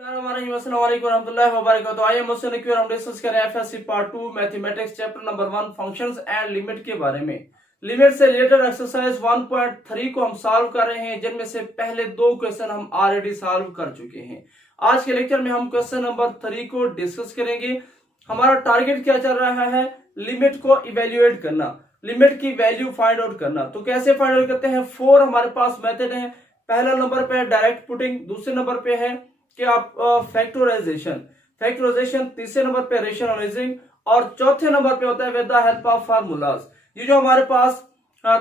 तो आइए मुझसे लिखिए और हम डिस्कस करें FSc part 2 mathematics chapter number 1 functions and limit के बारे में। लिमिट से रिलेटेड एक्सरसाइज 1.3 को हम सॉल्व कर रहे हैं, जिनमें से पहले दो क्वेश्चन हम ऑलरेडी सॉल्व कर चुके हैं। आज के लेक्चर में हम क्वेश्चन नंबर 3 को डिस्कस करेंगे। हमारा टारगेट क्या चल रहा है? लिमिट को इवेल्युएट करना, लिमिट की वैल्यू फाइंड आउट करना। तो कैसे फाइंड आउट करते हैं? 4 हमारे पास मेथड है। पहला नंबर पे है डायरेक्ट पुटिंग, दूसरे नंबर पे है कि आप फैक्टराइजेशन, तीसरे नंबर पे रेशनलाइजिंग और चौथे नंबर पे होता है with the help of formulas. ये जो हमारे पास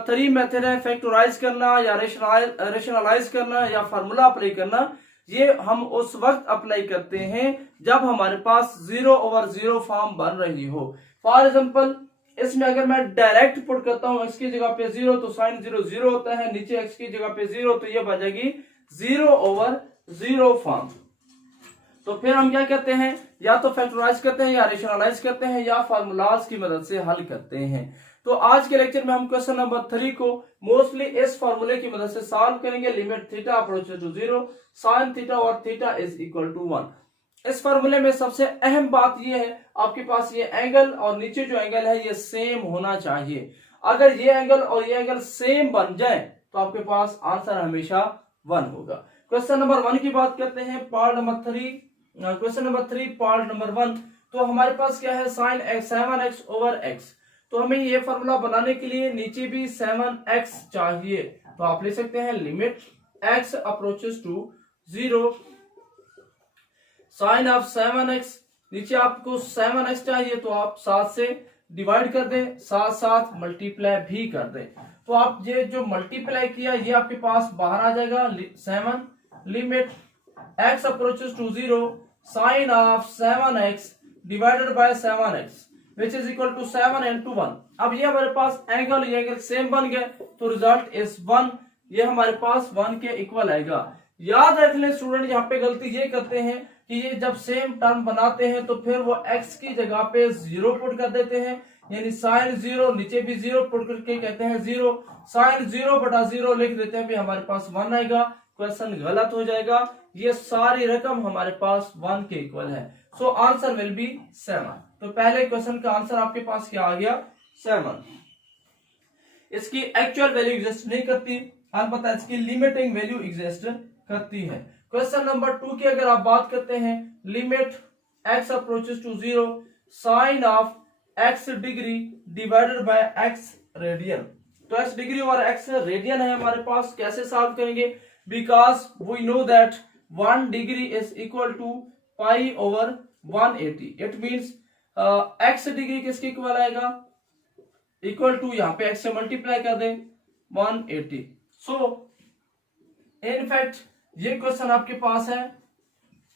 3 मेथड है, फैक्टराइज करना या रेशनलाइज करना या फार्मूला अप्लाई करना, ये हम उस वक्त अप्लाई करते हैं जब हमारे पास 0/0 फॉर्म बन रही हो। फॉर एग्जांपल इसमें अगर मैं डायरेक्ट पुट करता हूं x की जगह पे 0 तो साइन 0 0 होता है, नीचे x की जगह पे 0 तो ये बचेगी 0/0 फॉर्म। तो फिर हम क्या करते हैं? या तो फैक्टराइज करते हैं या रेशनलाइज करते हैं या फार्मूलाज की मदद से हल करते हैं। तो आज के लेक्चर में हम क्वेश्चन नंबर 3 को मोस्टली इस फार्मूले की मदद से सॉल्व करेंगे। Limit theta approaches to 0 sine theta और थीटा इज इक्वल टू 1। इस फार्मूले में सबसे अहम बात यह है, आपके पास ये एंगल और नीचे जो एंगल है ये सेम होना चाहिए। अगर ये एंगल और ये एंगल सेम बन जाए तो आपके पास आंसर हमेशा 1 होगा। क्वेश्चन नंबर 1 की बात करते हैं, part number 3, question number 3 part number 1। तो हमारे पास क्या है? Sine x 7x over x। तो हमें ये फार्मूला बनाने के लिए नीचे भी 7x चाहिए, तो आप ले सकते हैं limit x approaches to 0 sine of 7x। नीचे आपको 7x चाहिए तो आप 7 से डिवाइड कर दें, साथ साथ मल्टीप्लाई भी कर दें। तो आप ये जो मल्टीप्लाई किया ये आपके पास बाहर आ जाएगा 7 limit x approaches to 0 sine of 7x divided by 7x which is equal to 7 into 1। अब ये हमारे पास एंगल ये एंगल सेम बन गया तो रिजल्ट इज 1। ये हमारे पास 1 के इक्वल आएगा। याद रख लें स्टूडेंट, यहाँ पे गलती ये करते हैं कि ये जब सेम टर्म बनाते हैं तो फिर वो x की जगह पे 0 पुट कर देते हैं, यानी साइन 0 नीचे भी 0 पुट करके कहते हैं 0 साइन 0/0 लिख देते हैं, भी हमारे पास 1 आएगा। क्वेश्चन गलत हो जाएगा, ये सारी रकम हमारे पास 1 के इक्वल है। So answer will B 7। तो पहले क्वेश्चन का आंसर आपके पास क्या आ गया? 7। इसकी एक्चुअल वैल्यू एग्जिस्ट नहीं करती, हम पता है इसकी लिमिटिंग वैल्यू एग्जिस्ट करती है। क्वेश्चन नंबर 2 की अगर आप बात करते हैं, limit x approaches to 0 sine of x degree divided by x radian. तो x डिग्री और x रेडियन है हमारे पास, कैसे सॉल्व करेंगे? Because we know that 1 degree is equal to pi over 180। It means x degree किसके equal आएगा? Equal to यहाँ पे x से मल्टीप्लाई कर दें 180। सो इनफैक्ट ये क्वेश्चन आपके पास है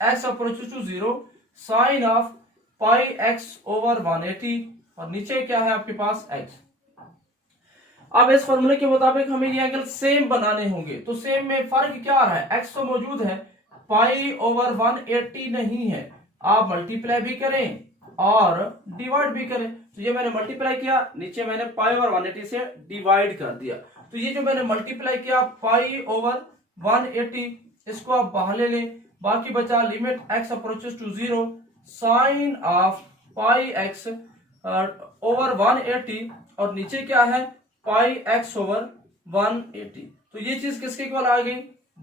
x approaches to 0 sine of pi x over 180 और नीचे क्या है आपके पास x। अब इस फॉर्मूले के मुताबिक हमें ये एंगल सेम बनाने होंगे, तो सेम में फर्क क्या आ रहा है? x तो मौजूद है, पाई ओवर 180 नहीं है। आप मल्टीप्लाई भी करें और डिवाइड भी करें। तो ये मैंने मल्टीप्लाई किया, नीचे मैंने पाई ओवर 180 से डिवाइड कर दिया। तो ये जो मैंने मल्टीप्लाई किया पाई ओवर 180, इसको आप बाहर ले लें, बाकी बचा limit x approaches to 0 sine of pi x over 180 और नीचे क्या है? Pi x over 180। तो ये चीज किसके इक्वल आ गई?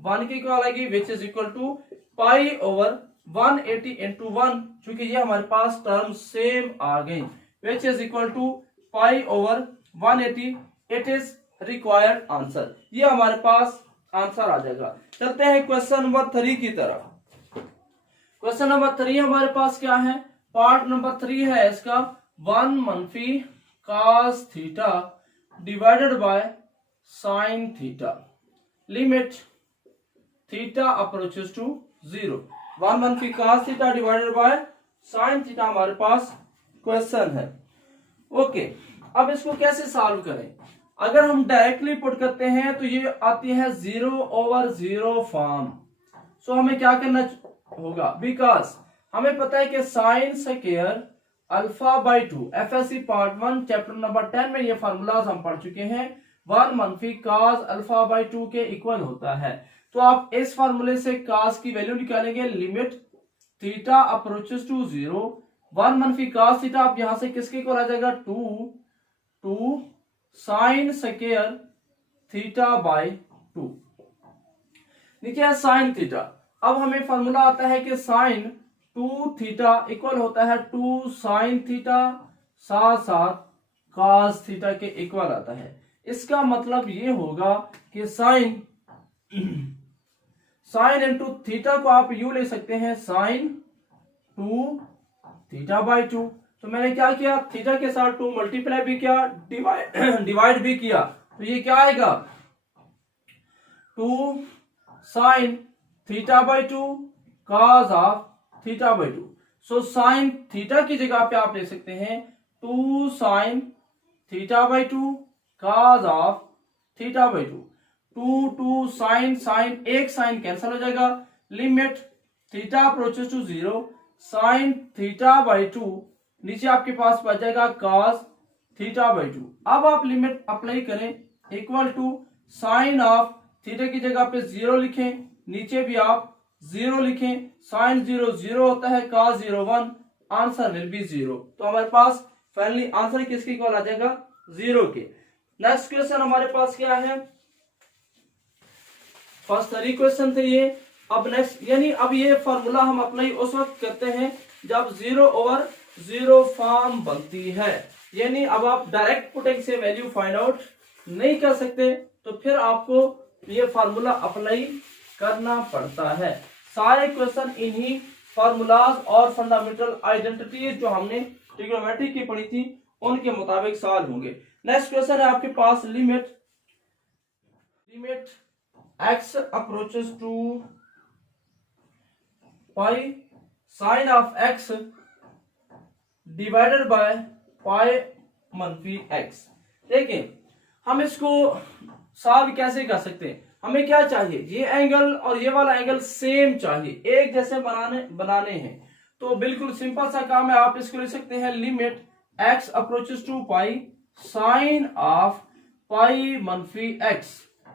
1 के इक्वल आएगी, which is equal to pi over 180 into 1, चूंकि ये हमारे पास टर्म सेम आ गई, which is equal to pi over 180। It is required answer, ये हमारे पास आंसर आ जाएगा। चलते हैं क्वेश्चन नंबर 3 की तरफ। क्वेश्चन नंबर 3 हमारे पास क्या है? पार्ट नंबर 3 है इसका 1 मनफी cos theta divided by sine theta. Limit theta approaches to 0 1 मनफी cos theta divided by sine theta हमारे पास क्वेश्चन है। ओके, अब इसको कैसे सॉल्व करें? अगर हम डायरेक्टली पुट करते हैं तो ये आती है 0/0 फॉर्म। सो हमें क्या करना होगा? बिकॉज हमें पता है कि sign square alpha by 2 FSc part 1 chapter number 10 में ये फार्मूलाज हम पढ़ चुके हैं। 1 मनफी cos अल्फा बाई 2 के इक्वल होता है। तो आप इस फार्मूले से cos की वैल्यू निकालेंगे, लिमिट थीटा अप्रोचेस टू 0, 1 मनफी cos थीटा, आप यहां से किसके इक्वल आ जाएगा 2 साइन स्क्वायर थीटा बाय 2। नीचे है साइन थीटा। अब हमें फॉर्मूला आता है कि साइन 2 थीटा इक्वल होता है 2 साइन थीटा साथ साथ cos थीटा के इक्वल आता है। इसका मतलब ये होगा कि साइन इंटू थीटा को आप यू ले सकते हैं साइन 2 थीटा बाई 2। तो मैंने क्या किया, थीटा के साथ 2 मल्टीप्लाई भी किया, डिवाइड भी किया, तो ये क्या आएगा 2 sine theta by 2 cos of theta by 2। So sine theta की जगह पे आप ले सकते हैं 2 sine theta by 2 cos of theta by 2। 2 sine एक साइन कैंसिल हो जाएगा, limit theta approaches to 0 sine theta by 2, नीचे आपके पास बच जाएगा cos थीटा बाई 2। अब आप लिमिट अप्लाई करें equal to sine of theta की जगह पे 0 लिखें, नीचे भी आप 0 लिखें, साइन 0 0 होता है, cos 0 1, आंसर विल बी 0। तो हमारे पास फाइनली आंसर किसके इक्वल आ जाएगा 0 के। नेक्स्ट क्वेश्चन हमारे पास क्या है, फर्स्ट 3 क्वेश्चन थे ये। अब नेक्स्ट, यानी अब ये फॉर्मूला हम अप्लाई उस वक्त करते हैं जब 0/0 फॉर्म बनती है, यानी अब आप डायरेक्ट पुटिंग से वैल्यू फाइंड आउट नहीं कर सकते, तो फिर आपको ये फॉर्मूला अप्लाई करना पड़ता है। सारे क्वेश्चन इन्हीं फॉर्मूलाज और फंडामेंटल आइडेंटिटीज जो हमने ट्रिग्नोमेट्री की पढ़ी थी उनके मुताबिक सॉल्व होंगे। नेक्स्ट क्वेश्चन है आपके पास, limit x approaches to pi sine of x divided by pi मनफी x। देखिए हम इसको सॉल्व कैसे कर सकते हैं, हमें क्या चाहिए, ये एंगल और ये वाला एंगल सेम चाहिए, एक जैसे बनाने हैं। तो बिल्कुल सिंपल सा काम है, आप इसको लिख सकते हैं limit x approaches to pi sine of pi मनफी x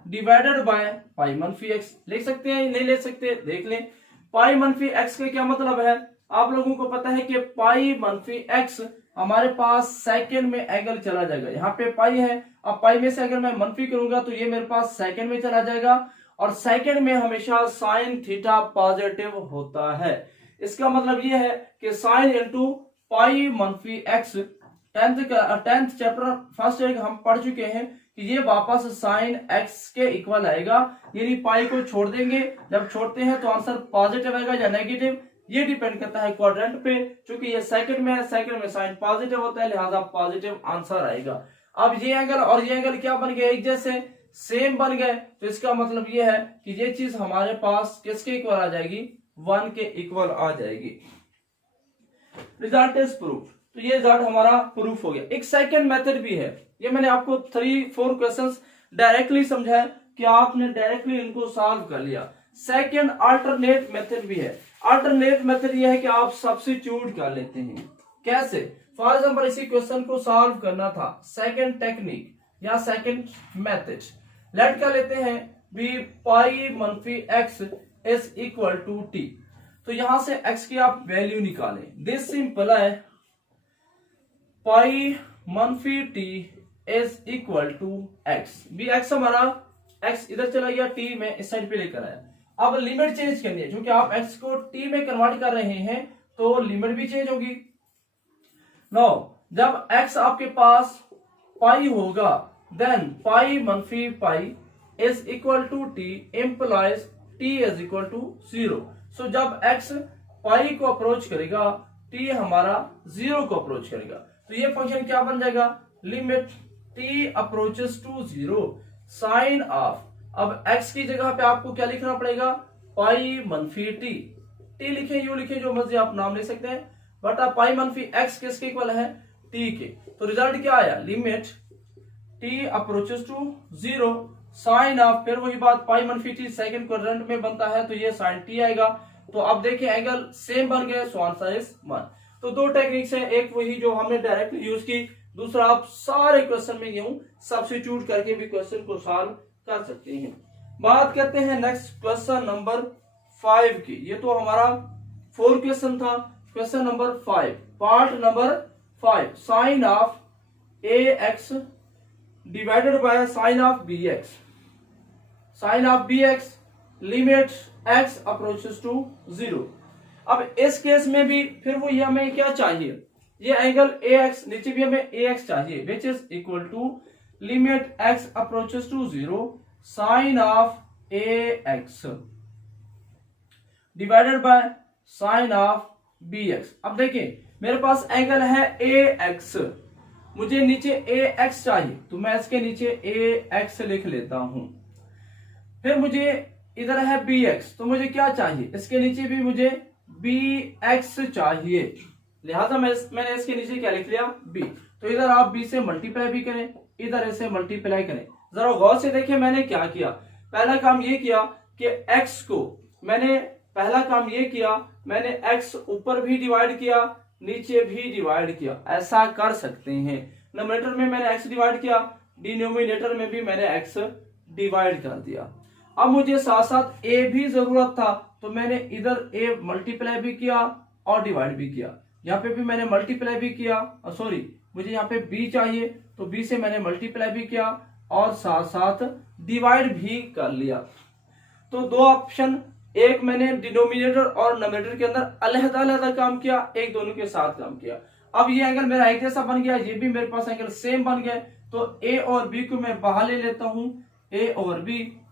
डिवाइडेड बाय पाई मनफी x। लिख सकते हैं, नहीं ले सकते देख लें। पाई मनफी x का क्या मतलब है, आप लोगों को पता है कि पाई मनफी x हमारे पास सेकंड में एंगल चला जाएगा, यहाँ पे पाई है, अब पाई में से अगर मैं मनफी करूंगा तो ये मेरे पास सेकंड में चला जाएगा, और सेकंड में हमेशा साइन थीटा पॉजिटिव होता है। इसका मतलब ये है कि साइन इंटू पाई मनफी x 10th चैप्टर फर्स्ट हम पढ़ चुके हैं कि ये वापस साइन x के इक्वल आएगा, यानी पाई को छोड़ देंगे, जब छोड़ते हैं तो आंसर पॉजिटिव आएगा या नेगेटिव, ये डिपेंड करता है क्वाड्रेंट पे। चूंकि ये सेकंड में है, सेकंड में साइन पॉजिटिव होता है, लिहाजा पॉजिटिव आंसर आएगा। अब ये एंगल और ये एंगल क्या बन गए, एक जैसे सेम बन गए, तो इसका मतलब ये है कि ये चीज हमारे पास किसके इक्वल आ जाएगी 1 के इक्वल आ जाएगी। रिजल्ट इज प्रूफ, तो ये रिजल्ट हमारा प्रूफ हो गया। एक सेकंड मेथड भी है, ये मैंने आपको 3-4 क्वेश्चंस डायरेक्टली समझाया कि आपने डायरेक्टली इनको सॉल्व कर लिया। सेकंड अल्टरनेट मेथड भी है। अल्टरनेट मेथड ये है कि आप सब्स्टिट्यूट कर लेते हैं। कैसे, फॉर एग्जांपल इसी क्वेश्चन को सॉल्व करना था, सेकंड टेक्निक या सेकंड मेथड, लेट कर लेते हैं बी पाई मनफी x is equal to t। तो यहां से x की आप वैल्यू निकालें, दिस सिंपल है पाई मनफी t is equal to x। Be x हमारा x इधर चला गया, t में इस साइड पे लेकर आया। अब लिमिट चेंज करनी है, क्योंकि आप x को t में कन्वर्ट कर रहे हैं तो लिमिट भी चेंज होगी। नो, जब x आपके पास पाई होगा देन पाई मनफी pi is equal to t implies t is equal to 0। So जब x पाई को अप्रोच करेगा t हमारा 0 को अप्रोच करेगा, तो ये फंक्शन क्या बन जाएगा, limit t approaches to 0 sine of, अब x की जगह पे आपको क्या लिखना पड़ेगा, पाई मनफी t लिखे, यू लिखे, जो मर्जी आप नाम ले सकते हैं, बट अब पाई मनफी x किसके इक्वल है, t के। तो रिजल्ट क्या आया, limit t approaches to 0 sine of, फिर वही बात पाई मनफी t सेकंड क्वाड्रेंट में बनता है तो ये साइन t आएगा। तो अब देखिए एंगल सेम बन गए, सो आंसर इज 1। तो दो टेक्निक्स है, एक वही जो हमने डायरेक्टली यूज की, दूसरा आप सारे क्वेश्चन में यूं सब्स्टिट्यूट करके भी क्वेश्चन को सॉल्व कर सकते हैं। बात करते हैं नेक्स्ट क्वेश्चन नंबर 5 की। ये तो हमारा 4 क्वेश्चन था। Question number 5, part number 5, sine of ax divided by sine of bx, sine of bx limit x approaches to 0। अब इस केस में भी फिर वो ये हमें क्या चाहिए, ये एंगल ax, नीचे भी हमें ax चाहिए, which is equal to limit x approaches to 0 sine of ax divided by sine of bx। अब देखिए मेरे पास एंगल है ax, मुझे नीचे ax चाहिए, तो मैं इसके नीचे ax लिख लेता हूं। फिर मुझे इधर है bx, तो मुझे क्या चाहिए, इसके नीचे भी मुझे bx चाहिए, लिहाजा मैंने इसके नीचे क्या लिख लिया, b। तो इधर आप b से मल्टीप्लाई भी करें, इधर इसे मल्टीप्लाई करें। जरा गौर से देखिए मैंने क्या किया, पहला काम ये किया कि x को मैंने x ऊपर भी डिवाइड किया, नीचे भी डिवाइड किया, ऐसा कर सकते हैं। नोमिनेटर में मैंने x डिवाइड किया, डिनोमिनेटर में भी मैंने x डिवाइड कर दिया। अब मुझे साथ साथ a भी जरूरत था, तो मैंने इधर a मल्टीप्लाई भी किया और डिवाइड भी किया, यहाँ पे भी मैंने मल्टीप्लाई भी किया, सॉरी मुझे यहाँ पे b चाहिए, तो b से मैंने मल्टीप्लाई भी किया और साथ साथ डिवाइड भी कर लिया। तो दो ऑप्शन, एक मैंने डिनोमिनेटर और नोमिनेटर के अंदर अलग अलग काम किया, एक दोनों के साथ काम किया। अब ये एंगल मेरा एक जैसा बन गया, ये भी मेरे पास एंगल सेम बन गया, तो a और b को मैं बाहर ले लेता हूं, a और b,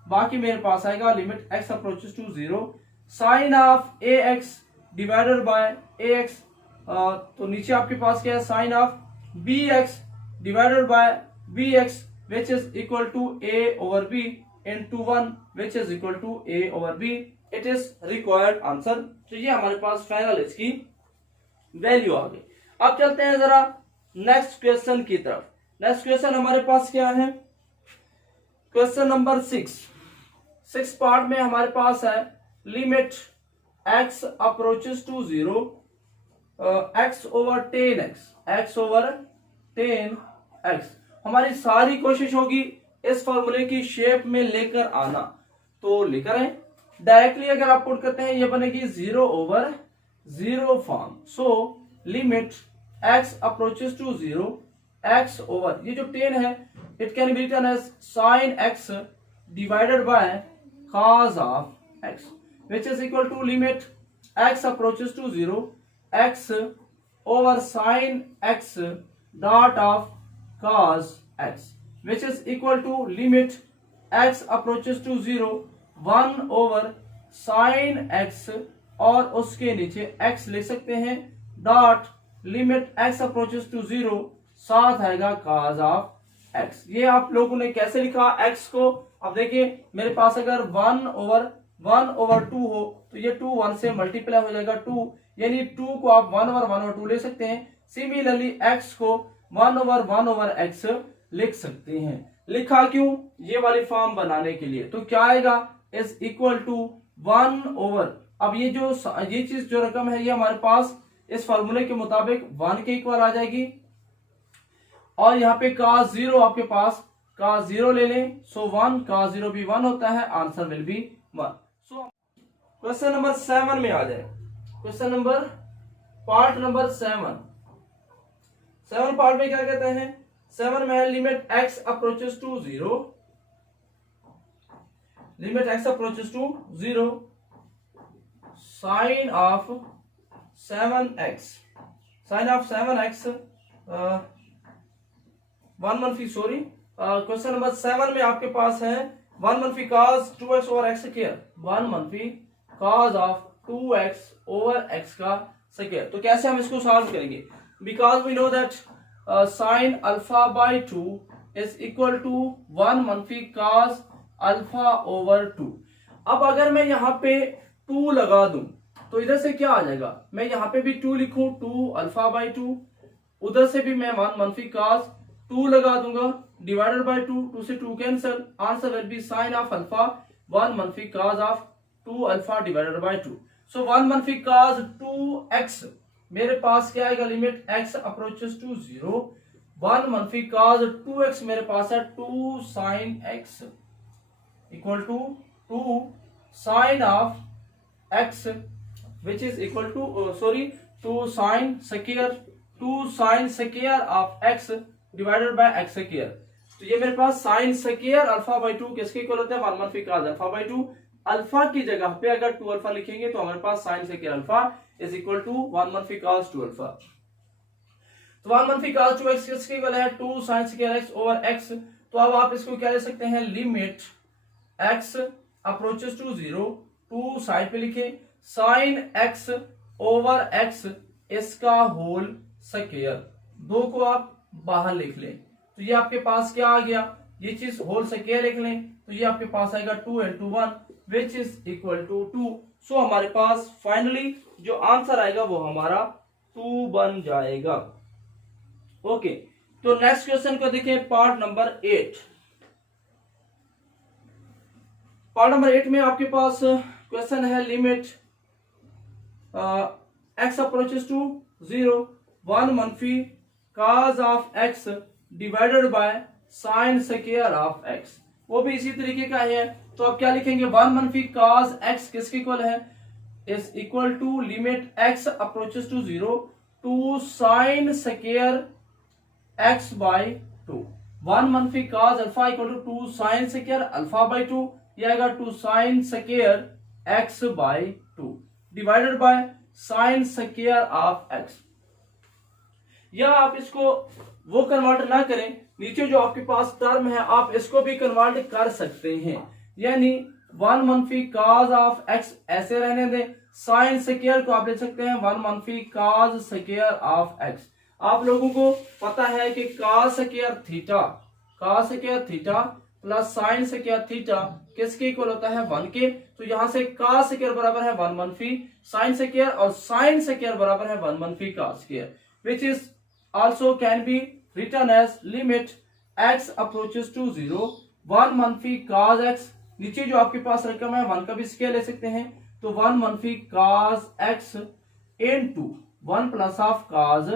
बाकी मेरे पास आएगा limit x approaches to 0 sine of ax divided by ax, तो नीचे आपके पास क्या है, sine of bx divided by bx which is equal to a over b into 1 which is equal to a over b, it is required answer। तो ये हमारे पास final इसकी वैल्यू आ गई। अब चलते हैं जरा नेक्स्ट क्वेश्चन की तरफ। नेक्स्ट क्वेश्चन हमारे पास क्या है, क्वेश्चन नंबर 6 पार्ट में हमारे पास है limit x approaches to 0 x over 10x हमारी सारी कोशिश होगी इस फॉर्मूले की शेप में लेकर आना, तो लेकर आए। डायरेक्टली अगर आप पुट करते हैं ये बनेगी 0 over 0 form. So limit x approaches to 0 x over, ये जो 10 है it can be written as sine x divided by cos of x which is equal to limit x approaches to 0 x over sin x dot of cos x which is equal to limit x approaches to 0 1 over sin x, और उसके नीचे x लिख सकते हैं dot limit x approaches to 0 साथ आएगा cos of x। ये आप लोगों ने कैसे लिखा x को, अब देखिए मेरे पास अगर 1 ओवर 2 हो तो ये 2 1 से मल्टीप्लाई हो जाएगा 2, यानी 2 को आप 1 ओवर 2 ले सकते हैं। सिमिलरली x को 1 ओवर x लिख सकते हैं। लिखा क्यों, ये वाली फॉर्म बनाने के लिए। तो क्या आएगा, इज इक्वल टू 1 ओवर, अब ये चीज जो रकम है ये हमारे पास इस फॉर्मूले के मुताबिक 1 के इक्वल आ जाएगी, और यहाँ पे cos 0 आपके पास cos 0 ले लें, सो 1 cos 0 भी 1 होता है, answer will be 1। So question number 7 में आ जाए, question number part number 7 part में क्या कहते हैं, 7 में है limit x approaches to 0, limit x approaches to 0 sine of 7x, sine of 7x 1 मनफी, सॉरी क्वेश्चन नंबर 7 में आपके पास है 1 मनफी cos 2x over x square, 1 मनफी cos of 2x over x का स्क्वायर। तो कैसे हम इसको सॉल्व करेंगे, because we know that sine alpha by 2 is equal to 1 मनफी cos अल्फा ओवर 2। अब अगर मैं यहाँ पे 2 लगा दूं तो इधर से क्या आ जाएगा, मैं यहाँ पे भी 2 लिखूं, 2 अल्फा बाय 2, उधर से भी मैं 1 मनफी cos 2 लगा दूंगा डिवाइडेड बाय 2 से 2 cancel, answer will be sine of alpha 1 मनफी cos of 2 alpha divided by 2। So 1 मनफी cos 2x मेरे पास क्या आएगा, लिमिट x अप्रोचेस टू 0 1 मनफी cos 2x मेरे पास है 2 sine x equal to 2 sine of x which is equal to sorry to sine square of x divided by x square. तो ये मेरे पास साइन स्क्वायर अल्फा बाई 2 किसके equal होता है, 1 मनफी cos अल्फा बाई 2। अल्फा की जगह पे अगर 2 अल्फा लिखेंगे तो हमारे पास sine square alpha is equal to 1 मनफी cos 2 अल्फा। तो 1 मनफी cos 2 एक्स किसके इक्वल है, 2 sine square x over x. तो अब आप इसको क्या ले सकते हैं, limit x approaches to 0, 2 side पे लिखे साइन एक्स ओवर एक्स इसका होल स्क्वायर, 2 को आप बाहर लिख लें। तो ये आपके पास क्या आ गया, ये चीज होल स्क्वायर लिख लें तो ये आपके पास आएगा 2 into 1 which is equal to 2। So हमारे पास फाइनली जो आंसर आएगा वो हमारा 2 बन जाएगा। ओके, तो नेक्स्ट क्वेश्चन को देखें, पार्ट नंबर 8। पार्ट नंबर 8 में आपके पास क्वेश्चन है लिमिट एक्स अप्रोचेस टू 0, 1 मनफी cos of x divided by sine square of x, वो भी इसी तरीके का है। तो आप क्या लिखेंगे, 1 मनफी cos एक्स किसके इक्वल है, is equal to limit x approaches to 0, 2 sine square x by 2। 1 मनफी cos alpha equal to 2 sine square alpha by 2, ये आएगा 2 sine square x by 2 divided by sine square of x. या आप इसको वो convert ना करें, नीचे जो आपके पास टर्म है आप इसको भी कन्वर्ट कर सकते हैं, यानी 1 मनफी cos ऑफ एक्स ऐसे रहने दें, साइन स्क्वायर को आप ले सकते हैं 1 मनफी cos स्क्वायर ऑफ एक्स। आप लोगों को पता है कि cos square theta plus sign square theta किसके इक्वल होता है, 1 के। तो यहां से cos स्क्वायर बराबर है 1 मनफी साइन स्क्वायर और साइन स्क्वायर बराबर है 1 मनफी cos square, which is also can be written as limit x approaches to 0, 1 मनफी cos x, नीचे जो आपके पास रकम है 1 का भी स्क्वायर ले सकते हैं, तो 1 मनफी cos x into 1 plus of cos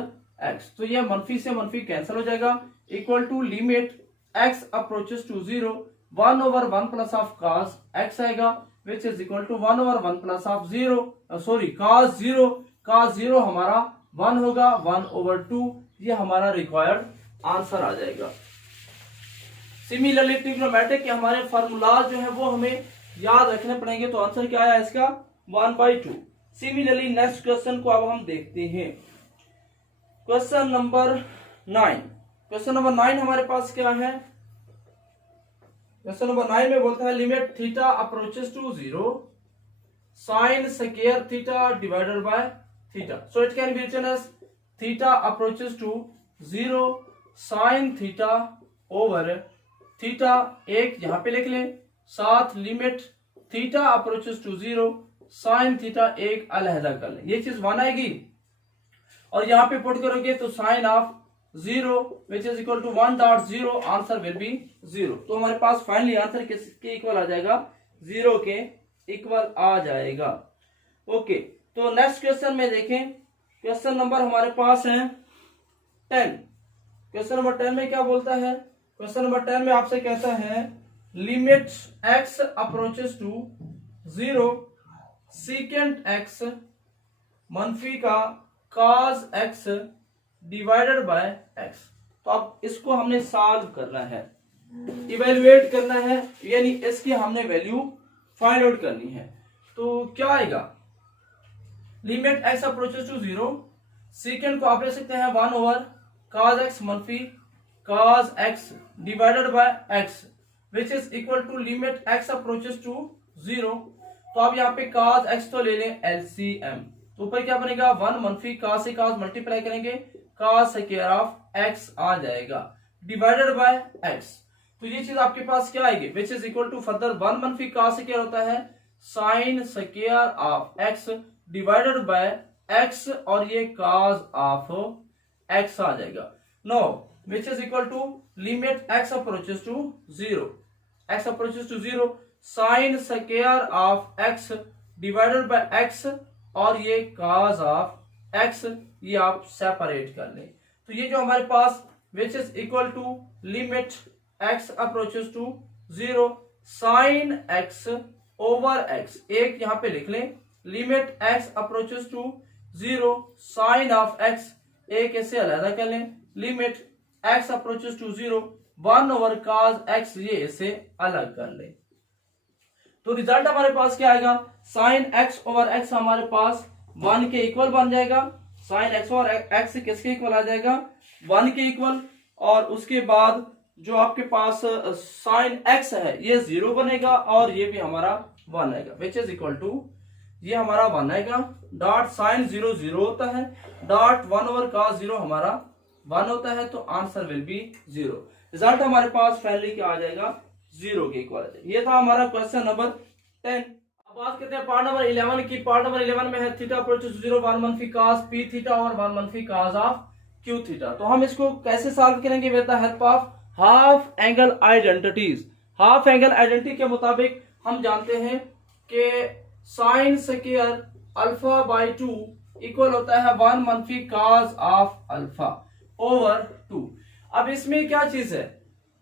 x। तो ये मनफी से मनफी कैंसिल हो जाएगा, equal to limit x approaches to 0, 1 over 1 plus of cos x आएगा, which is equal to 1 over 1 plus of cos 0 हमारा 1 होगा, 1 over 2, ये हमारा रिक्वायर्ड आंसर आ जाएगा। सिमिलरली ट्रिग्नोमेट्रिक के हमारे फार्मूला जो है वो हमें याद रखने पड़ेंगे। तो आंसर क्या आया इसका, 1/2। सिमिलरली नेक्स्ट क्वेश्चन को अब हम देखते हैं, क्वेश्चन नंबर 9। क्वेश्चन नंबर 9 हमारे पास क्या है, क्वेश्चन नंबर 9 में बोलता है limit theta approaches to 0, sine square theta divided by theta. So it can be written as theta approaches to 0 sine theta over theta, एक यहां पे लिख लें, साथ limit theta approaches to 0 sine theta एक अलहदा कर लें, ये चीज 1 आएगी और यहां पे पुट करोगे तो sine of 0 which is equal to 1.0, answer will be 0। तो हमारे पास फाइनली आंसर किसके इक्वल आ जाएगा, 0 के इक्वल आ जाएगा। ओके, तो नेक्स्ट क्वेश्चन में देखें, क्वेश्चन नंबर हमारे पास है 10। क्वेश्चन नंबर 10 में क्या बोलता है, क्वेश्चन नंबर 10 में आपसे कहता है limit x approaches to 0 secant x मनफी का cos x divided by x। तो अब इसको हमने सॉल्व करना है, इवेल्युएट करना है, यानी इसकी हमने वैल्यू फाइंड आउट करनी है। तो क्या आएगा, limit x approaches to 0, secant को आप ले सकते हैं 1 ओवर cos x मनफी cos x divided by x, which is equal to limit x approaches to 0। तो आप यहाँ पे cos x तो ले लें LCM, तो ऊपर क्या बनेगा, 1 मनफी cos से cos मल्टीप्लाई करेंगे cos स्क्वायर ऑफ x आ जाएगा डिवाइडेड बाय x। तो ये चीज आपके पास क्या आएगी, which is equal to further 1 मनफी cos स्क्वायर होता है sine square of x divided by x और ये cos ऑफ x आ जाएगा। No which is equal to limit x approaches to 0 sine square of x divided by x और ये cos of x, ये आप सेपरेट कर लें। तो ये जो हमारे पास which is equal to limit x approaches to 0 sine x over x, एक यहां पे लिख लें limit x approaches to 0 sine of x, एक ऐसे अलग कर लें, limit x approaches to 0 1 over cos x, ये ऐसे अलग कर लें। तो रिजल्ट हमारे पास क्या आएगा, साइन x ओवर x हमारे पास 1 के इक्वल बन जाएगा, साइन x और x किसके इक्वल आ जाएगा, 1 के इक्वल, और उसके बाद जो आपके पास साइन x है ये 0 बनेगा और ये भी हमारा 1 आएगा, विच इज इक्वल टू, ये हमारा 1 आएगा, डॉट साइन 0 0 होता है, डॉट 1 ओवर cos 0 हमारा 1 होता है, तो आंसर विल बी 0। रिजल्ट हमारे पास फाइनली क्या आ जाएगा, 0 के इक्वल आ जाएगा। ये था हमारा क्वेश्चन नंबर 10। अब बात करते हैं पार्ट नंबर 11 की। पार्ट नंबर 11 में है थीटा अप्रोचेस 0 1 मनफी cos p थीटा और 1 मनफी cos ऑफ q थीटा। तो हम इसको कैसे सॉल्व करेंगे with the help of half angle identities. Half angle identity के मुताबिक हम जानते हैं कि sign square alpha by 2 equal होता है 1 मनफी cos ऑफ अल्फा ओवर 2। अब इसमें क्या चीज है,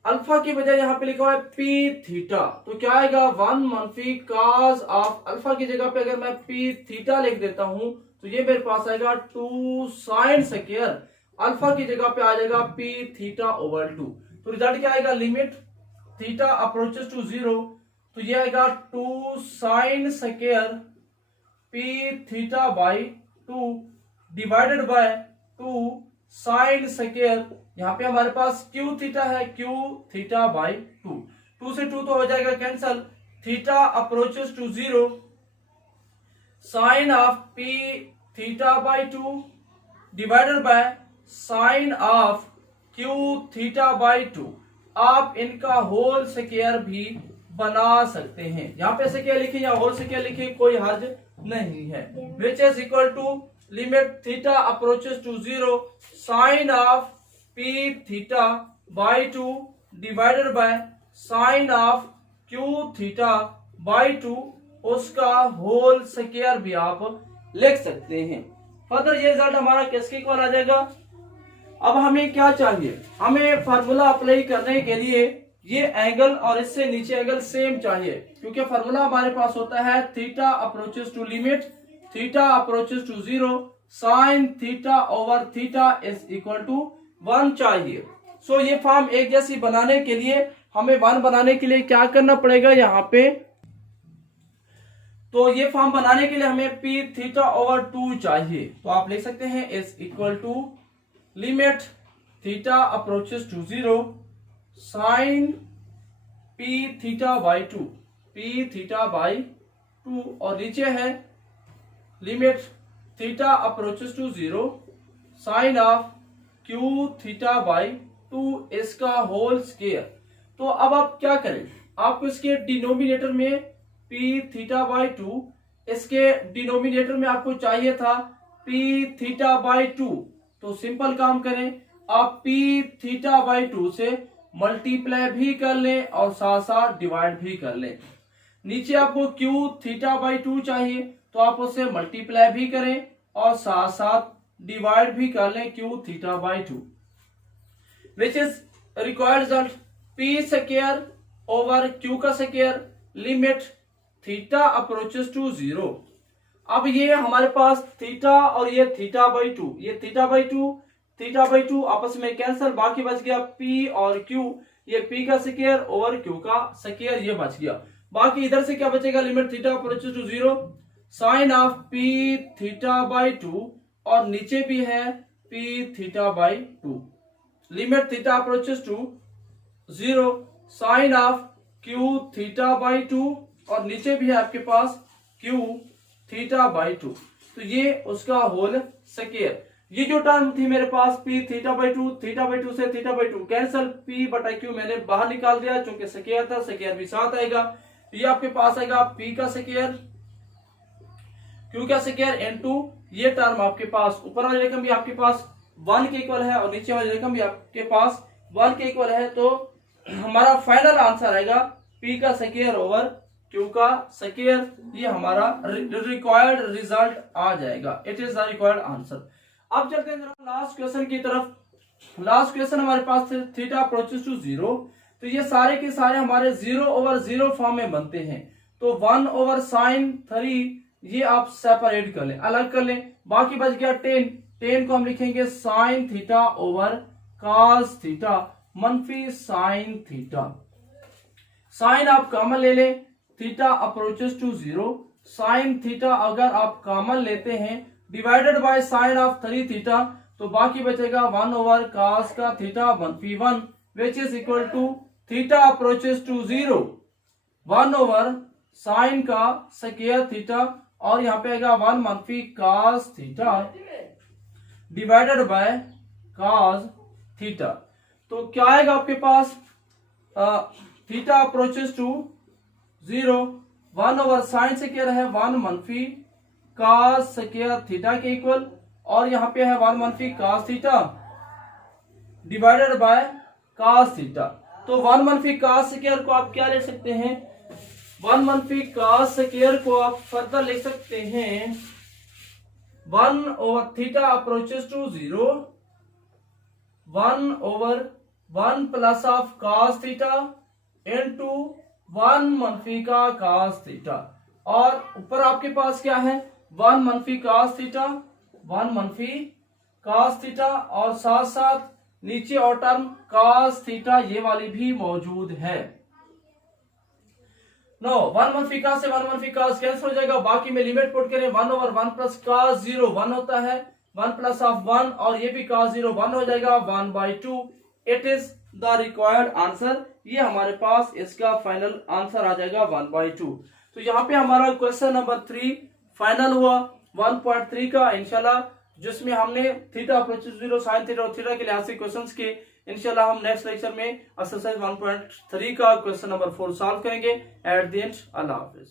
अल्फा की बजाय यहाँ पे लिखा हुआ है पी थीटा, तो क्या आएगा 1 मनफी cos ऑफ अल्फा की जगह पे अगर मैं पी थीटा लिख देता हूं तो ये मेरे पास आएगा 2 साइन स्क्वायर अल्फा की जगह पे आ जाएगा पी थीटा ओवर 2। तो रिजल्ट क्या आएगा, लिमिट थीटा अप्रोचेस टू 0, तो ये आएगा 2 sine square P theta by 2 divided by 2 sine square, यहाँ पे हमारे पास क्यू थीटा है, क्यू थीटा बाई 2, 2 से 2 तो हो जाएगा cancel, theta approaches to 0 sine of P theta by 2 divided by sine of Q theta by 2। आप इनका होल स्क्वायर भी बना सकते हैं, यहाँ पे स्क्वायर लिखे या होल स्क्वायर लिखे कोई हर्ज नहीं है, which is equal to limit theta approaches to 0 sine of P theta by 2 divided by sine of Q theta by 2, उसका होल स्क्वायर भी आप लिख सकते हैं। फर्दर ये रिजल्ट हमारा किसके इक्वल आ जाएगा। अब हमें क्या चाहिए, हमें फार्मूला अप्लाई करने के लिए ये एंगल और इससे नीचे एंगल सेम चाहिए, क्योंकि फार्मूला हमारे पास होता है theta approaches to limit theta approaches to 0 sine theta over theta is equal to 1 चाहिए। सो ये फॉर्म एक जैसी बनाने के लिए हमें 1 बनाने के लिए क्या करना पड़ेगा यहाँ पे, तो ये फॉर्म बनाने के लिए हमें पी थीटा ओवर 2 चाहिए, तो आप लिख सकते हैं is equal to limit theta approaches to 0 sine P theta by 2 P theta by 2, और नीचे है limit theta approaches to 0 sine of Q theta by 2 इसका होल स्क्वायर। तो अब आप क्या करें, आपको इसके डिनोमिनेटर में पी थीटा बाई 2, इसके डिनोमिनेटर में आपको चाहिए था पी थीटा बाई 2, तो सिंपल काम करें, आप पी थीटा बाई 2 से मल्टीप्लाई भी कर लें और साथ साथ डिवाइड भी कर लें। नीचे आपको क्यू थीटा बाई 2 चाहिए, तो आप उससे मल्टीप्लाई भी करें और साथ साथ डिवाइड भी कर लें Q theta by 2, which is required result P square over Q का square limit theta approaches to 0। अब ये हमारे पास थीटा और ये थीटा बाई 2, ये थीटा बाई 2 आपस में कैंसिल, बाकी बच गया P और Q, ये P का स्क्वायर ओवर Q का स्क्वायर, ये बच गया। बाकी इधर से क्या बचेगा, limit theta approaches to 0 sine of P theta by 2, और नीचे भी है P theta by 2, limit theta approaches to 0 sine of Q theta by 2, और नीचे भी है आपके पास Q थीटा बाई 2, तो ये उसका होल स्क्वायर। ये जो टर्म थी मेरे पास P थीटा बाई 2 से थीटा बाई 2 कैंसल, P बटा Q मैंने बाहर निकाल दिया, चूंकि स्क्वायर था, स्क्वायर भी साथ आएगा, तो ये आपके पास आएगा P का स्क्वायर Q का स्क्वायर इनटू ये टर्म आपके पास ऊपर वाली रकम भी आपके पास 1 के इक्वल है और नीचे वाली रकम भी आपके पास 1 के इक्वल है, तो हमारा फाइनल आंसर आएगा P का स्क्वायर ओवर Q का स्क्वायर, ये हमारा रिक्वायर्ड रिजल्ट आ जाएगा, it is the required answer. अब चलते हैं लास्ट क्वेश्चन की तरफ। लास्ट क्वेश्चन हमारे पास थीटा अप्रोचेस टू 0, तो ये सारे के सारे हमारे 0 ओवर 0 फॉर्म में बनते हैं, तो 1 ओवर साइन 3 ये आप सेपरेट कर लें, अलग कर लें। बाकी बच गया 10, 10 को हम लिखेंगे sine theta over cos theta मनफी साइन थीटा। साइन आप कॉमन ले लें, theta approaches to 0, sine theta अगर आप कॉमन लेते हैं divided by sine of 3 theta, तो बाकी बचेगा 1 ओवर कॉस का थीटा मनफी 1 which is equal to theta approaches to 0 1 over sine का स्क्वायर थीटा और यहाँ पे आएगा 1 मनफी cos theta divided by cos theta. तो क्या आएगा आपके पास, theta approaches to 0 1 over sine square है 1 मनफी कॉस स्क्वायर थीटा के इक्वल और यहाँ पे है 1 मनफी cos theta divided by cos theta. तो 1 मनफी कॉस स्क्वायर को आप क्या ले सकते हैं, 1 मनफी कॉस स्क्वायर को आप फर्दर लिख सकते हैं 1 over theta approaches to 0 1 over 1 plus of cos theta into 1 मनफी का कॉस थीटा और ऊपर आपके पास क्या है 1 मनफी कॉस थीटा 1 मनफी कॉस थीटा और साथ साथ नीचे और टर्म कॉस थीटा ये वाली भी मौजूद है। नो 1 मनफी कॉस से 1 मनफी कॉस कैंसिल हो जाएगा, बाकी में लिमिट पुट करें 1 ओवर 1 प्लस कॉस 0 1 होता है 1 प्लस ऑफ 1 और ये भी cos 0 1 हो जाएगा 1/2। It is the required answer, ये हमारे पास इसका फाइनल आंसर आ जाएगा 1/2। तो यहाँ पे हमारा क्वेश्चन नंबर 3 फाइनल हुआ 1.3 का इंशाल्लाह, जिसमें हमने थीटा अप्रोचेस 0 साइन थीटा और थीटा के लिहाज से क्वेश्चंस के इंशाल्लाह हम नेक्स्ट लेक्चर में एक्सरसाइज 1.3 का क्वेश्चन नंबर 4 सॉल्व करेंगे। At the end Allah Hafiz.